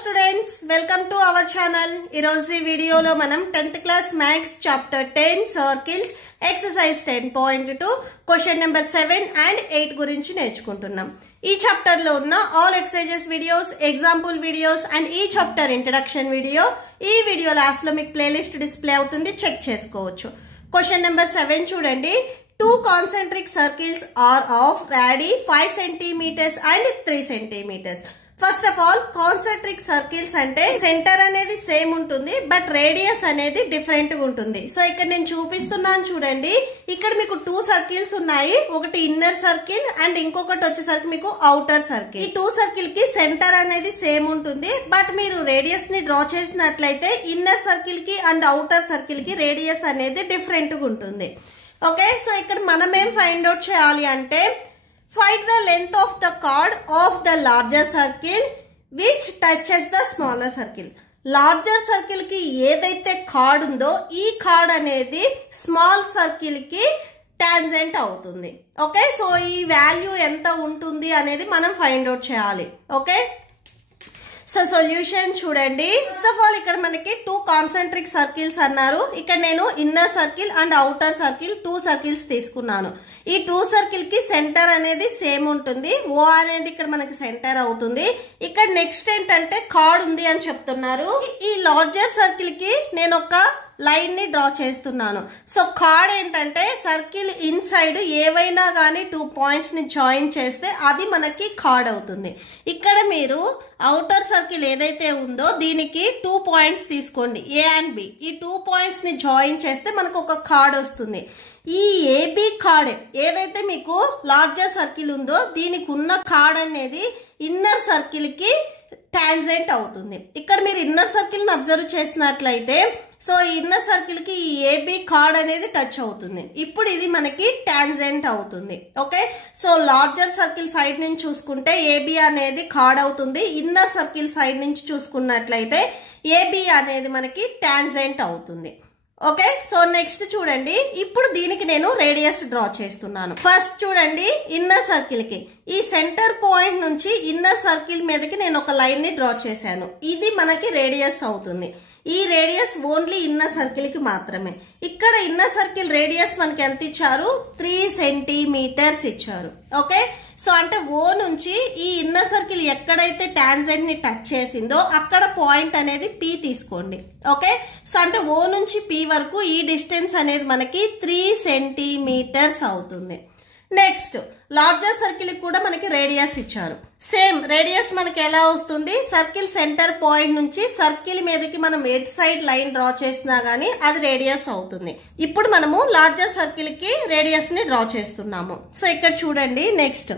students, welcome to our channel. ఈరోజు ఈ వీడియోలో మనం 10th class maths chapter 10 circles exercise 10.2 question number 7 and 8 గురించి నేర్చుకుంటున్నాం. ఈ చాప్టర్ లో ఉన్న all exercises videos, example videos and ఈ చాప్టర్ introduction video ఈ వీడియో లాస్ట్ లో మీకు ప్లేలిస్ట్ డిస్ప్లే అవుతుంది, చెక్ చేసుకోవచ్చు. Question number 7 చూడండి. Two concentric circles are of radii 5 cm and 3 cm. First of all concentric circles అంటే సెంటర్ అనేది same ఉంటుంది, బట్ రేడియస్ అనేది డిఫరెంట్ గా ఉంటుంది. సో ఇక్కడ నేను చూపిస్తున్నాను చూడండి. ఇక్కడ మీకు 2 సర్కిల్స్ ఉన్నాయి, ఒకటి ఇన్నర్ సర్కిల్ అండ్ ఇంకొకటి వచ్చేసరికి మీకు అవుటర్ సర్కిల్. ఈ 2 సర్కిల్ కి సెంటర్ అనేది సేమ్ ఉంటుంది, బట్ మీరు రేడియస్ ని డ్రా చేసినట్లయితే ఇన్నర్ సర్కిల్ కి అండ్ అవుటర్ సర్కిల్ కి రేడియస్ అనేది డిఫరెంట్ గా ఉంటుంది. ఓకే, సో ఇక్కడ మనం ఏం ఫైండ్ అవుట్ చేయాలి అంటే find the length of the chord of the larger circle which touches the smaller circle. Larger circle కి ఏదైతే కార్డ్ ఉందో ఈ కార్డ్ అనేది స్మాల్ సర్కిల్ కి టాంజెంట్ అవుతుంది. ఓకే, సో ఈ వాల్యూ ఎంత ఉంటుంది అనేది మనం ఫైండ్ అవుట్ చేయాలి. ఓకే, సో సొల్యూషన్ చూడండి. ఫస్ట్ ఆఫ్ ఆల్ ఇక్కడ మనకి 2 కాన్సెంట్రిక్ సర్కిల్స్ అన్నారు. ఇక్కడ నేను inner circle and outer circle 2 circles తీసుకున్నాను. ఈ 2 సర్కిల్ కి సెంటర్ అనేది సేమ్ ఉంటుంది, ఓ అనేది ఇక్కడ మనకి సెంటర్ అవుతుంది. ఇక్కడ నెక్స్ట్ ఏంటంటే కార్డ్ ఉంది అని చెప్తున్నారు. ఈ లార్జర్ సర్కిల్ కి నేను ఒక లైన్ ని డ్రా చేస్తున్నాను. సో కార్డ్ ఏంటంటే సర్కిల్ ఇన్సైడ్ ఏవైనా కానీ 2 పాయింట్స్ ని జాయిన్ చేస్తే అది మనకి కార్డ్ అవుతుంది. ఇక్కడ మీరు అవుటర్ సర్కిల్ ఏదైతే ఉందో దీనికి 2 పాయింట్స్ తీసుకోండి, ఏ అండ్ బి. ఈ 2 పాయింట్స్ ని జాయిన్ చేస్తే మనకు ఒక కార్డ్ వస్తుంది. ఈ ఏబి కార్డ్ ఏదైతే మీకు లార్జర్ సర్కిల్ ఉందో దీనికి ఉన్న కార్డ్ అనేది ఇన్నర్ సర్కిల్ కి టాంజెంట్ అవుతుంది. ఇక్కడ మీరు ఇన్నర్ సర్కిల్ ని అబ్జర్వ్ చేసినట్లయితే సో ఇన్నర్ సర్కిల్ కి ఈ ఏబి కార్డ్ అనేది టచ్ అవుతుంది. ఇప్పుడు ఇది మనకి టాంజెంట్ అవుతుంది. Okay, so larger circle side నుంచి చూసుకుంటే ఏబి అనేది కార్డ్ అవుతుంది, ఇన్నర్ సర్కిల్ సైడ్ నుంచి చూసుకున్నట్లయితే ఏబి అనేది మనకి టాంజెంట్ అవుతుంది. ఓకే, సో నెక్స్ట్ చూడండి. ఇప్పుడు దీనికి నేను రేడియస్ డ్రా చేస్తున్నాను. ఫస్ట్ చూడండి, ఇన్నర్ సర్కిల్ కి ఈ సెంటర్ పాయింట్ నుంచి ఇన్నర్ సర్కిల్ మీదకి నేను ఒక లైన్ ని డ్రా చేశాను. ఇది మనకి రేడియస్ అవుతుంది. ఈ రేడియస్ ఓన్లీ ఇన్నర్ సర్కిల్ కి మాత్రమే. ఇక్కడ ఇన్నర్ సర్కిల్ రేడియస్ మనకి ఎంత ఇచ్చారు, 3 సెంటీమీటర్స్ ఇచ్చారు. ఓకే, సో అంటే ఓ నుంచి ఈ ఇన్నర్ సర్కిల్ ఎక్కడైతే టాంజెంట్ ని టచ్ చేసిందో అక్కడ పాయింట్ అనేది పి తీసుకోండి. ఓకే, సో అంటే ఓ నుంచి పి వరకు ఈ డిస్టెన్స్ అనేది మనకి 3 సెంటీమీటర్స్ అవుతుంది. నెక్స్ట్ లార్జర్ సర్కిల్ కూడా మనకి రేడియస్ ఇచ్చారు. సేమ్ రేడియస్ మనకి ఎలా వస్తుంది, సర్కిల్ సెంటర్ పాయింట్ నుంచి సర్కిల్ మీదకి మనం ఎడ్ సైడ్ లైన్ డ్రా చేసినా గానీ అది రేడియస్ అవుతుంది. ఇప్పుడు మనము లార్జర్ సర్కిల్ కి రేడియస్ ని డ్రా చేస్తున్నాము. సో ఇక్కడ చూడండి, నెక్స్ట్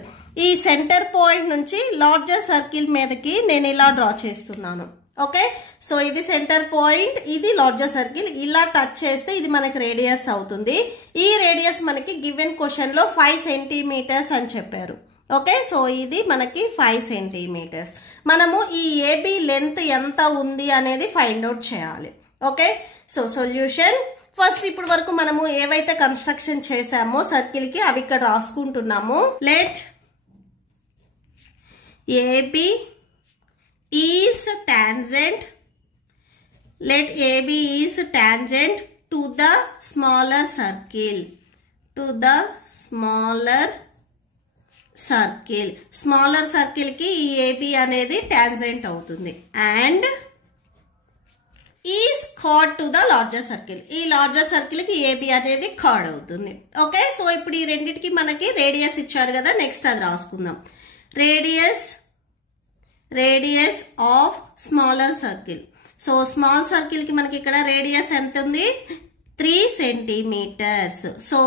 ఈ సెంటర్ పాయింట్ నుంచి లార్జర్ సర్కిల్ మీదకి నేను ఇలా డ్రా చేస్తున్నాను. ఓకే, సో ఇది సెంటర్ పాయింట్, ఇది లార్జర్ సర్కిల్. ఇలా టచ్ చేస్తే ఇది మనకి రేడియస్ అవుతుంది. ఈ రేడియస్ మనకి గివెన్ క్వశ్చన్ లో 5 సెంటీమీటర్స్ అని చెప్పారు. ఓకే, సో ఇది మనకి 5 సెంటీమీటర్స్. మనము ఈ ఏబి లెంత్ ఎంత ఉంది అనేది ఫైండ్ అవుట్ చేయాలి. ఓకే, సో సొల్యూషన్ ఫస్ట్ ఇప్పుడు వరకు మనము ఏవైతే కన్స్ట్రక్షన్ చేసామో సర్కిల్ కి అవి ఇక్కడ రాసుకుంటున్నాము. Let AB is tangent, let AB is tangent to the smaller circle, to the smaller circle. smaller circle ki ee AB అనేది tangent అవుతుంది and is chord to the larger circle. ఈ larger circle కి AB అనేది chord అవుతుంది. Okay, so ఇప్పుడు ఈ రెండిటికి మనకి రేడియస్ ఇచ్చారు కదా, నెక్స్ట్ అది రాసుకుందాం. Radius of smaller circle. So small circle కి మనకి ఇక్కడ రేడియస్ ఎంత ఉంది, 3 సెంటీమీటర్స్. సో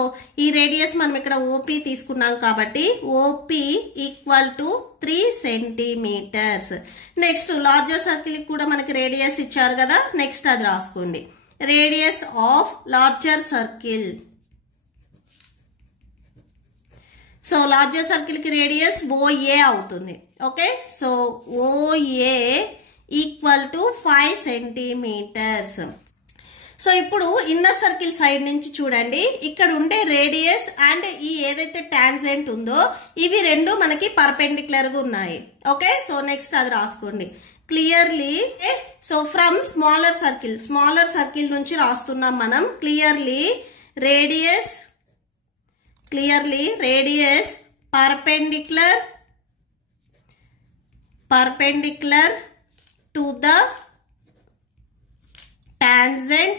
ఈ రేడియస్ మనం ఇక్కడ ఓపీ తీసుకున్నాం కాబట్టి OP equal to 3 centimetres. Next larger circle కి కూడా మనకి రేడియస్ ఇచ్చారు కదా, నెక్స్ట్ అది రాసుకోండి. Radius of larger circle. So larger circle కి రేడియస్ ఓఏ అవుతుంది. Okay, so OA equal to 5 centimetres. So ఇప్పుడు ఇన్నర్ సర్కిల్ సైడ్ నుంచి చూడండి, ఇక్కడ ఉండే రేడియస్ అండ్ ఈ ఏదైతే టాంజెంట్ ఉందో ఇవి రెండు మనకి పర్పెండిక్యులర్ గా ఉన్నాయి. ఓకే, సో నెక్స్ట్ అది రాసుకోండి. Clearly so from smaller circle నుంచి రాస్తున్నాం మనం. Clearly radius perpendicular to the tangent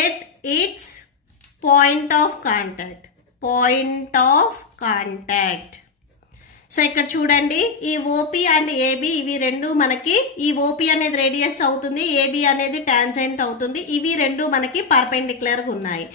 at its point of contact. So ఇక్కడ చూడండి, ఈ ఓపీ అండ్ ఏబి ఇవి రెండు మనకి, ఈ ఓపీ అనేది రేడియస్ అవుతుంది, ఏబి అనేది టాంజెంట్ అవుతుంది. ఇవి రెండు మనకి పర్పెండిక్యులర్గా ఉన్నాయి.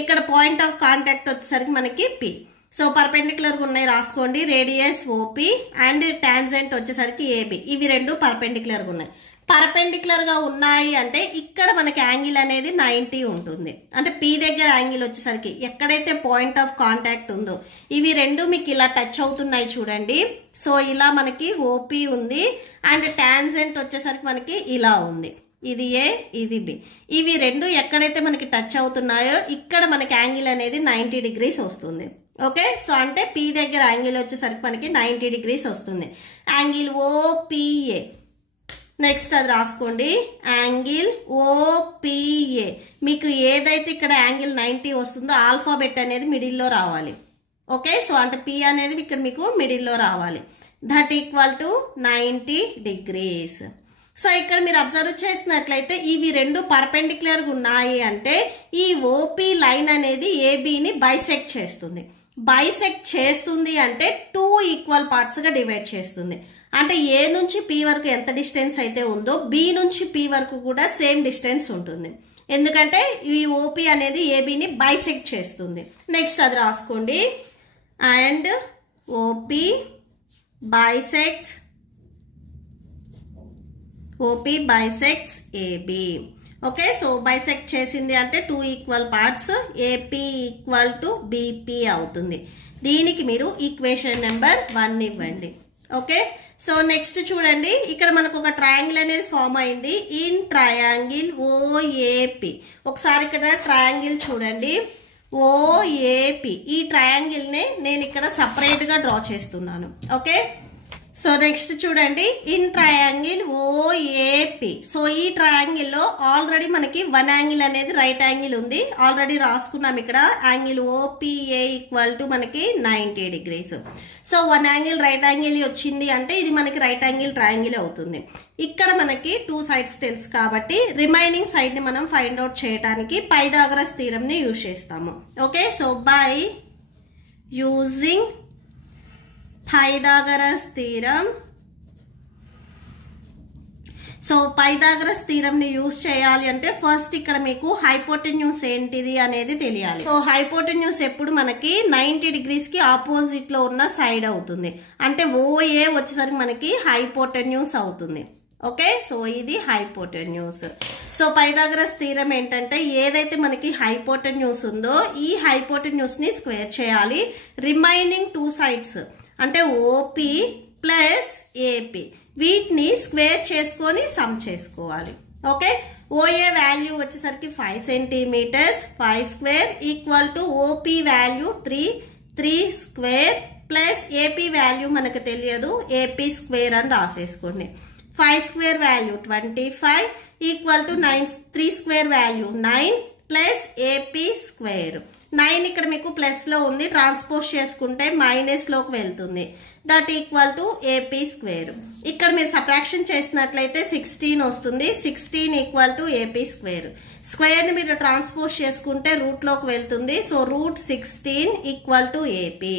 ఇక్కడ పాయింట్ ఆఫ్ కాంటాక్ట్ వచ్చేసరికి మనకి పి. సో పర్పెండిక్యులర్గా ఉన్నాయి రాసుకోండి. రేడియస్ ఓపీ అండ్ టాంజెంట్ వచ్చేసరికి ఏబి, ఇవి రెండు పర్పెండిక్యులర్గా ఉన్నాయి. పర్పెండిక్యులర్గా ఉన్నాయి అంటే ఇక్కడ మనకి యాంగిల్ అనేది 90 ఉంటుంది. అంటే పి దగ్గర యాంగిల్ వచ్చేసరికి ఎక్కడైతే పాయింట్ ఆఫ్ కాంటాక్ట్ ఉందో ఇవి రెండు మీకు ఇలా టచ్ అవుతున్నాయి చూడండి. సో ఇలా మనకి ఓపీ ఉంది అండ్ టాంజెంట్ వచ్చేసరికి మనకి ఇలా ఉంది. ఇది ఏ, ఇది బి. ఇవి రెండు ఎక్కడైతే మనకి టచ్ అవుతున్నాయో ఇక్కడ మనకి యాంగిల్ అనేది 90 degrees వస్తుంది. ఓకే, సో అంటే పి దగ్గర యాంగిల్ వచ్చేసరికి మనకి 90 degrees వస్తుంది. యాంగిల్ ఓపిఏ, నెక్స్ట్ అది రాసుకోండి, యాంగిల్ ఓపిఏ. మీకు ఏదైతే ఇక్కడ యాంగిల్ 90 వస్తుందో ఆల్ఫాబెట్ అనేది మిడిల్లో రావాలి. ఓకే, సో అంటే పి అనేది ఇక్కడ మీకు మిడిల్లో రావాలి. That equal to 90 degrees. So ఇక్కడ మీరు అబ్జర్వ్ చేసినట్లయితే ఇవి రెండు పర్పెండిక్యులర్గా ఉన్నాయి అంటే ఈ ఓపీ లైన్ అనేది ఏబిని బైసెక్ట్ చేస్తుంది. బైసెక్ట్ చేస్తుంది అంటే 2 ఈక్వల్ పార్ట్స్గా డివైడ్ చేస్తుంది. అంటే ఏ నుంచి పి వరకు ఎంత డిస్టెన్స్ అయితే ఉందో బి నుంచి పి వరకు కూడా సేమ్ డిస్టెన్స్ ఉంటుంది. ఎందుకంటే ఈ ఓపీ అనేది ఏబిని బైసెక్ట్ చేస్తుంది. నెక్స్ట్ అది రాసుకోండి, and OP bisects AB. Okay, so bisect చేసింది అంటే 2 equal parts, AP equal to BP అవుతుంది. దీనికి మీరు ఈక్వేషన్ నెంబర్ 1 ఇవ్వండి. ఓకే, సో నెక్స్ట్ చూడండి, ఇక్కడ మనకు ఒక ట్రయాంగిల్ అనేది ఫామ్ అయింది. ఇన్ ట్రయాంగిల్ ఓఏపి, ఒకసారి ఇక్కడ ట్రయాంగిల్ చూడండి ఓఏపి. ఈ ట్రయాంగిల్ని నేను ఇక్కడ సపరేట్గా డ్రా చేస్తున్నాను. ఓకే, సో నెక్స్ట్ చూడండి, ఇన్ ట్రయాంగిల్ ఓఏపి. సో ఈ ట్రయాంగిల్లో ఆల్రెడీ మనకి 1 యాంగిల్ అనేది రైట్ యాంగిల్ ఉంది, ఆల్రెడీ రాసుకున్నాం ఇక్కడ. యాంగిల్ ఓపిఏ ఈక్వల్ టు మనకి 90 degrees. So 1 angle right angle వచ్చింది అంటే ఇది మనకి రైట్ యాంగిల్ ట్రయాంగిల్ అవుతుంది. ఇక్కడ మనకి 2 sides తెలుసు కాబట్టి రిమైనింగ్ సైడ్ ని మనం ఫైండ్ అవుట్ చేయడానికి పైథాగరస్ థీరం ని యూజ్ చేస్తాము. Okay, so by using Pythagoras theorem, so Pythagoras theorem ని యూజ్ చేయాలి అంటే ఫస్ట్ ఇక్కడ మీకు హైపోటెన్యూస్ ఏంటిది అనేది తెలియాలి. సో హైపోటెన్యూస్ ఎప్పుడు మనకి 90 degrees కి ఆపోజిట్ లో ఉన్న సైడ్ అవుతుంది. అంటే ఓఏ వచ్చేసరికి మనకి హైపోటెన్యూస్ అవుతుంది. ఓకే, సో ఇది హైపోటెన్యూస్. సో పైథాగరస్ థీరం ఏంటంటే ఏదైతే మనకి హైపోటెన్యూస్ ఉందో ఈ హైపోటెన్యూస్ ని స్క్వేర్ చేయాలి. రిమైనింగ్ 2 sides అంటే ఓపి ప్లస్ ఏపి వీటిని స్క్వేర్ చేసుకొని సమ్ చేసుకోవాలి. ఓకే, ఓఏ వాల్యూ వచ్చేసరికి 5 centimeters, 5 square equal to OP value 3 square plus AP value మనకు తెలియదు, ఏపీ స్క్వేర్ అని రాసేసుకోండి. 5 square value 25 equal to 3 square value 9 plus AP square. 9 ఇక్కడ మీకు ప్లస్ లో ఉంది, ట్రాన్స్పోజ్ చేసుకుంటే మైనస్ లోకి వెళ్తుంది. That equal to AP square. ఇక్కడ మీరు సబ్ట్రాక్షన్ చేసినట్లయితే 16 వస్తుంది. 16 equal to AP square. Square ని మీరు ట్రాన్స్పోజ్ చేసుకుంటే రూట్ లోకి వెళ్తుంది. So root 16 equal to AP.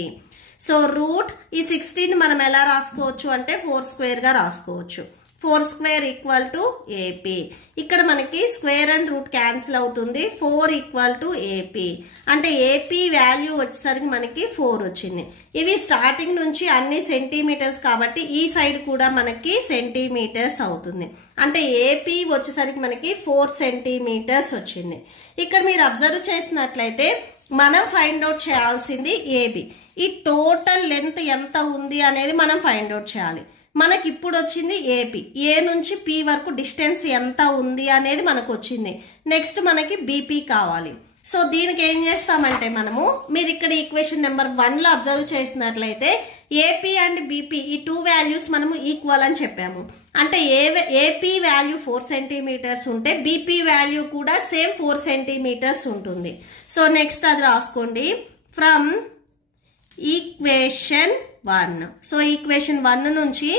So root ఈ 16 మనం ఎలా రాసుకోవచ్చు అంటే 4 square గా రాసుకోవచ్చు. 4 square ఈక్వల్ టు ఏపీ. ఇక్కడ మనకి స్క్వేర్ అండ్ రూట్ క్యాన్సిల్ అవుతుంది. 4 ఈక్వల్ టు ఏపీ అంటే ఏపీ వాల్యూ వచ్చేసరికి మనకి 4 వచ్చింది. ఇవి స్టార్టింగ్ నుంచి అన్ని సెంటీమీటర్స్ కాబట్టి ఈ సైడ్ కూడా మనకి సెంటీమీటర్స్ అవుతుంది. అంటే ఏపీ వచ్చేసరికి మనకి 4 centimeters వచ్చింది. ఇక్కడ మీరు అబ్జర్వ్ చేసినట్లయితే మనం ఫైండ్ అవుట్ చేయాల్సింది ఏబి. ఈ టోటల్ లెంత్ ఎంత ఉంది అనేది మనం ఫైండ్ అవుట్ చేయాలి. మనకి ఇప్పుడు వచ్చింది ఏపీ, ఏ నుంచి పి వరకు డిస్టెన్స్ ఎంత ఉంది అనేది మనకు వచ్చింది. నెక్స్ట్ మనకి బీపీ కావాలి. సో దీనికి ఏం చేస్తామంటే మనము, మీరు ఇక్కడ ఈక్వేషన్ నెంబర్ 1లో అబ్జర్వ్ చేసినట్లయితే ఏపీ అండ్ బీపీ ఈ 2 వాల్యూస్ మనము ఈక్వల్ అని చెప్పాము. అంటే ఏపీ వాల్యూ 4 సెంటీమీటర్స్ ఉంటే బీపీ వాల్యూ కూడా సేమ్ 4 సెంటీమీటర్స్ ఉంటుంది. సో నెక్స్ట్ అది రాసుకోండి. From equation 1. సో ఈక్వేషన్ 1 నుంచి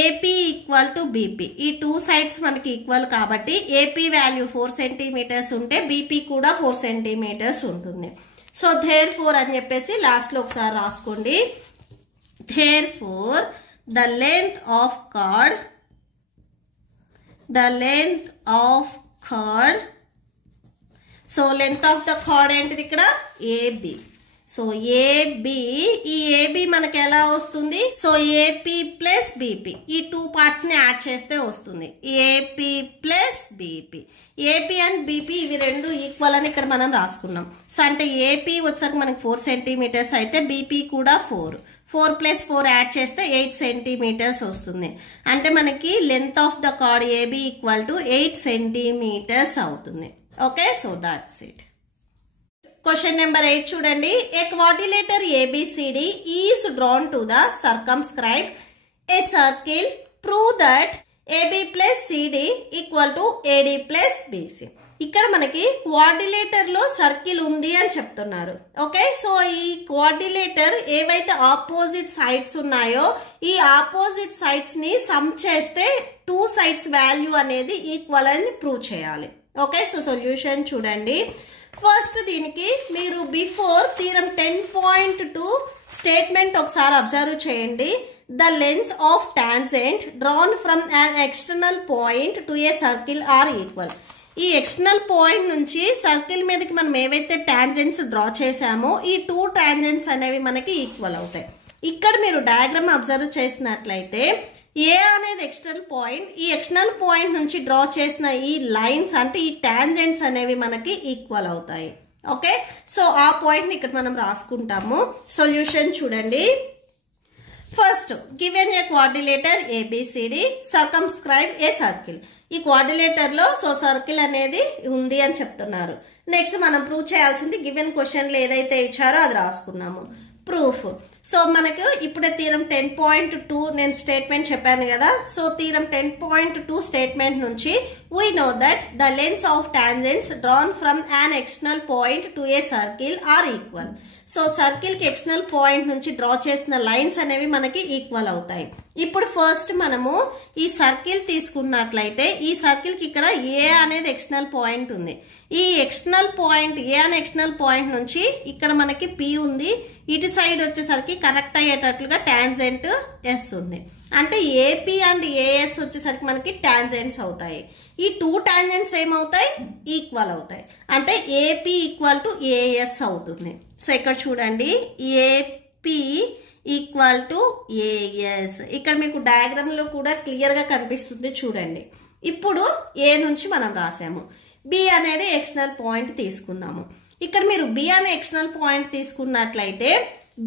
ఏపీ ఈక్వల్ టు బీపీ, ఈ 2 సైడ్స్ మనకి ఈక్వల్ కాబట్టి ఏపీ వాల్యూ 4 సెంటీమీటర్స్ ఉంటే బీపీ కూడా 4 సెంటీమీటర్స్ ఉంటుంది. సో therefore అని చెప్పేసి లాస్ట్లో ఒకసారి రాసుకోండి. therefore the length of chord, so length of the card ఏంటిది ఇక్కడ ఏబి. సో ఏబి, ఈ ఏబి మనకి ఎలా వస్తుంది? సో ఏపీ ప్లస్ బీపీ ఈ 2 పార్ట్స్ని యాడ్ చేస్తే వస్తుంది AP plus BP. AP and BP ఇవి 2 ఈక్వల్ అని ఇక్కడ మనం రాసుకున్నాం. సో అంటే ఏపీ వచ్చేసరికి మనకి 4 సెంటీమీటర్స్ అయితే బీపీ కూడా 4 ప్లస్ 4 యాడ్ చేస్తే 8 సెంటీమీటర్స్ వస్తుంది. అంటే మనకి length of the chord AB equal to 8 centimetres అవుతుంది. Okay, so that's it. Question number 8 చూడండి. A quadrilateral ABCD is drawn to the circumscribe a circle. Prove that AB plus CD equal to AD plus BC. ఇక్కడ మనకి quadrilateral లో circle ఉంది అని చెప్తున్నారు. Okay, so ఈ quadrilateral ఏవైతే opposite sides ఉన్నాయో ఈ ఆపోజిట్ సైడ్స్ ని సమ్ చేస్తే 2 సైడ్స్ వాల్యూ అనేది ఈక్వల్ అని ప్రూవ్ చేయాలి. ఓకే, సో సొల్యూషన్ చూడండి. ఫస్ట్ దీనికి మీరు బిఫోర్ థీరం 10.2 స్టేట్మెంట్ ఒకసారి అబ్జర్వ్ చేయండి. The lengths of tangent drawn from an external point to a circle are equal. ఈ ఎక్స్టర్నల్ పాయింట్ నుంచి సర్కిల్ మీదకి మనం ఏవైతే టాంజెంట్స్ డ్రా చేసామో ఈ 2 టాంజెంట్స్ అనేవి మనకి ఈక్వల్ అవుతాయి. ఇక్కడ మీరు డయాగ్రామ్ అబ్జర్వ్ చేసినట్లయితే ఏ అనేది ఎక్స్టర్నల్ పాయింట్, ఈ ఎక్స్టర్నల్ పాయింట్ నుంచి డ్రా చేసిన ఈ లైన్స్ అంటే ఈ టాంజెంట్స్ అనేవి మనకి ఈక్వల్ అవుతాయి. ఓకే, సో ఆ పాయింట్ని ఇక్కడ మనం రాసుకుంటాము. సొల్యూషన్ చూడండి. First given a quadrilateral ABCD సర్కమ్స్క్రైబ్ a circle. ఈ క్వాడ్రిలేటర్లో సో సర్కిల్ అనేది ఉంది అని చెప్తున్నారు. నెక్స్ట్ మనం ప్రూవ్ చేయాల్సింది గివెన్ క్వశ్చన్లో ఏదైతే ఇచ్చారో అది రాసుకున్నాము. ప్రూఫ్. సో మనకు ఇప్పుడే థీరం 10.2 నేను స్టేట్మెంట్ చెప్పాను కదా. సో థీరం 10.2 స్టేట్మెంట్ నుంచి we know that the lengths of tangents drawn from an external point to a circle are equal. So సర్కిల్కి ఎక్స్టర్నల్ పాయింట్ నుంచి డ్రా చేసిన లైన్స్ అనేవి మనకి ఈక్వల్ అవుతాయి. ఇప్పుడు ఫస్ట్ మనము ఈ సర్కిల్ తీసుకున్నట్లయితే ఈ సర్కిల్కి ఇక్కడ ఏ అనేది ఎక్స్టర్నల్ పాయింట్ ఉంది. ఈ ఎక్స్టర్నల్ పాయింట్ ఏ అనే ఎక్స్టర్నల్ పాయింట్ నుంచి ఇక్కడ మనకి P ఉంది. ఇటు సైడ్ వచ్చేసరికి కనెక్ట్ అయ్యేటట్లుగా టాంజెంట్ S ఉంది. అంటే AP అండ్ AS వచ్చేసరికి మనకి టాంజెంట్స్ అవుతాయి. ఈ 2 టాంజెంట్స్ ఏమవుతాయి? ఈక్వల్ అవుతాయి. అంటే AP ఈక్వల్ టు AS అవుతుంది. సో ఇక్కడ చూడండి AP ఈక్వల్ టు AS. ఇక్కడ మీకు డయాగ్రామ్లో కూడా క్లియర్గా కనిపిస్తుంది చూడండి. ఇప్పుడు A నుంచి మనం రాసాము. B అనేది ఎక్స్టర్నల్ పాయింట్ తీసుకున్నాము. ఇక్కడ మీరు B అనే ఎక్స్టర్నల్ పాయింట్ తీసుకున్నట్లయితే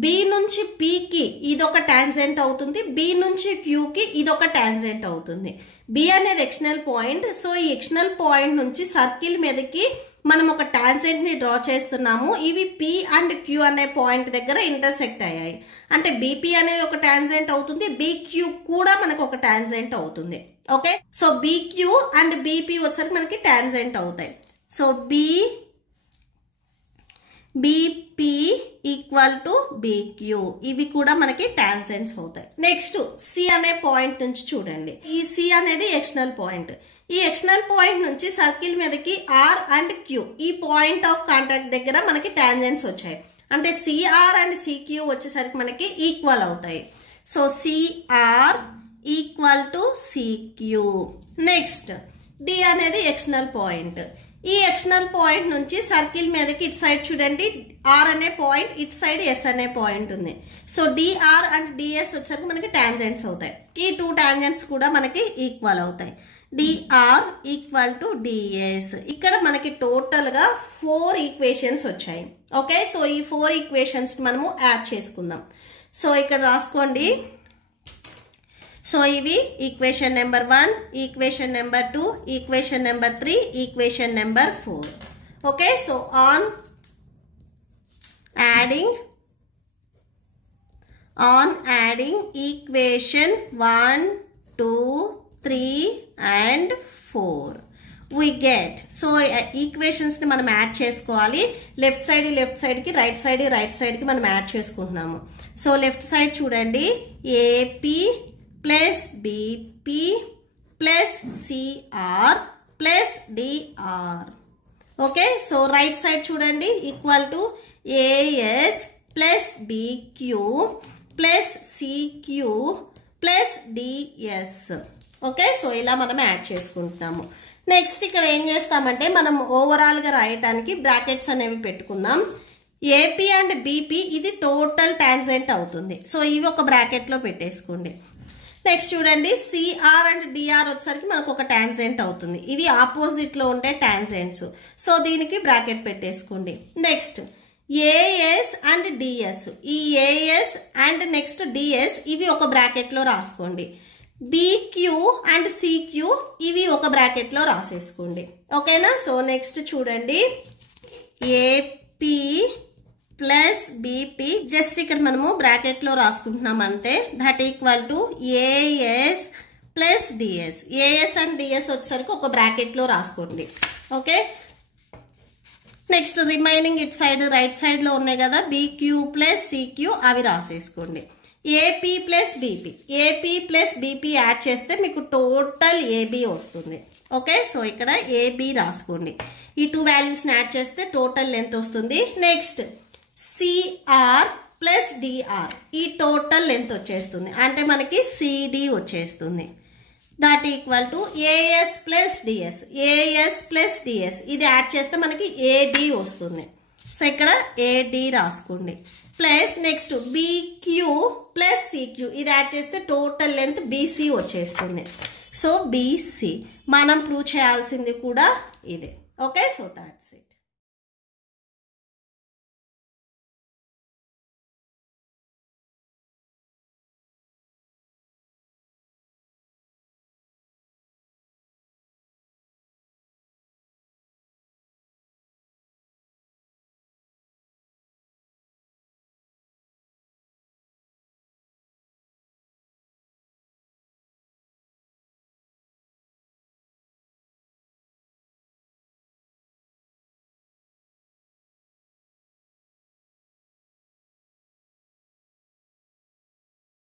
B నుంచి Pకి ఇదొక టాంజెంట్ అవుతుంది, B నుంచి Qకి ఇదొక టాంజెంట్ అవుతుంది. B అనేది ఎక్స్టర్నల్ పాయింట్. సో ఈ ఎక్స్టర్నల్ పాయింట్ నుంచి సర్కిల్ మీదకి మనం ఒక టాంజెంట్ని డ్రా చేస్తున్నాము. ఇవి P అండ్ Q అనే పాయింట్ దగ్గర ఇంటర్సెక్ట్ అయ్యాయి. అంటే BP అనేది ఒక టాంజెంట్ అవుతుంది, BQ కూడా మనకు ఒక టాంజెంట్ అవుతుంది. Okay, so BQ and BP వచ్చేసరికి మనకి టాంజెంట్ అవుతాయి. So BP equal to BQ ఇవి కూడా మనకి టాంజెంట్స్ అవుతాయి. నెక్స్ట్ C అనే పాయింట్ నుంచి చూడండి. ఈ C అనేది ఎక్స్టర్నల్ పాయింట్. ఈ ఎక్స్టర్నల్ పాయింట్ నుంచి సర్కిల్ మీదకి R అండ్ Q ఈ పాయింట్ ఆఫ్ కాంటాక్ట్ దగ్గర మనకి టాంజెంట్స్ వచ్చాయి. అంటే CR అండ్ CQ వచ్చేసరికి మనకి ఈక్వల్ అవుతాయి. So CR equal to CQ. Next D అనేది ఎక్స్టర్నల్ పాయింట్. ఈ ఎక్స్టర్నల్ పాయింట్ నుంచి సర్కిల్ మీదకి ఇటు సైడ్ చూడండి R అనే పాయింట్, ఇటు సైడ్ S అనే పాయింట్ ఉంది. సో DR అండ్ DS వచ్చేసరికి మనకి టాంజెంట్స్ అవుతాయి. ఈ 2 టాంజెంట్స్ కూడా మనకి ఈక్వల్ అవుతాయి. DR equal to DS. ఇక్కడ మనకి టోటల్గా 4 ఈక్వేషన్స్ వచ్చాయి. ఓకే, సో ఈ 4 ఈక్వేషన్స్ మనము యాడ్ చేసుకుందాం. సో ఇక్కడ రాసుకోండి. సో ఇవి equation number 1, equation number 2, equation number 3, equation number 4. Okay, so on on adding equation 1, 2, 3 and 4 we get. So ఈక్వేషన్స్ని మనం యాడ్ చేసుకోవాలి. లెఫ్ట్ సైడ్కి రైట్ సైడ్కి మనం యాడ్ చేసుకుంటున్నాము. సో లెఫ్ట్ సైడ్ చూడండి, AP plus BP plus CR plus DR. Okay, so right side చూడండి, equal to AS plus BQ plus CQ plus DS. Okay, so ఇలా మనం యాడ్ చేసుకుంటున్నాము. నెక్స్ట్ ఇక్కడ ఏం చేస్తామంటే మనం ఓవరాల్గా రాయటానికి బ్రాకెట్స్ అనేవి పెట్టుకుందాం. ఏపీ అండ్ బీపీ ఇది టోటల్ టాంజెంట్ అవుతుంది. సో ఇవి ఒక బ్రాకెట్లో పెట్టేసుకోండి. నెక్స్ట్ చూడండి, సిఆర్ అండ్ డిఆర్ వచ్చేసరికి మనకు ఒక టాంజెంట్ అవుతుంది. ఇవి ఆపోజిట్లో ఉండే టాంజెంట్స్. సో దీనికి బ్రాకెట్ పెట్టేసుకోండి. నెక్స్ట్ ఏఎస్ అండ్ డిఎస్, ఈ ఏఎస్ అండ్ నెక్స్ట్ డిఎస్ ఇవి ఒక బ్రాకెట్లో రాసుకోండి. బీక్యూ అండ్ సిక్యూ ఇవి ఒక బ్రాకెట్లో రాసేసుకోండి. ఓకేనా? సో నెక్స్ట్ చూడండి, ఏపీ ప్లస్ బీపీ జస్ట్ ఇక్కడ మనము బ్రాకెట్లో రాసుకుంటున్నాం అంతే. That equal to AS plus DS. AS and DS వచ్చేసరికి ఒక బ్రాకెట్లో రాసుకోండి. Okay, next remaining it side right సైడ్లో ఉన్నాయి కదా, బీక్యూ ప్లస్ సిక్యూ అవి రాసేసుకోండి. ఏపీ ప్లస్ బీపీ యాడ్ చేస్తే మీకు టోటల్ ఏబీ వస్తుంది. ఓకే, సో ఇక్కడ ఏబీ రాసుకోండి. ఈ 2 వాల్యూస్ని యాడ్ చేస్తే టోటల్ లెంత్ వస్తుంది. నెక్స్ట్ సిఆర్ ప్లస్ డిఆర్, ఈ టోటల్ లెంత్ వచ్చేస్తుంది, అంటే మనకి సిడి వచ్చేస్తుంది. That equal to AS plus DS, ఇది యాడ్ చేస్తే మనకి ఏడి వస్తుంది. సో ఇక్కడ ఏడి రాసుకోండి. Plus next BQ plus CQ, ఇది యాడ్ చేస్తే టోటల్ లెంత్ బీసీ వచ్చేస్తుంది. సో బీసీ మనం ప్రూవ్ చేయాల్సింది కూడా ఇదే. Okay, so that's it.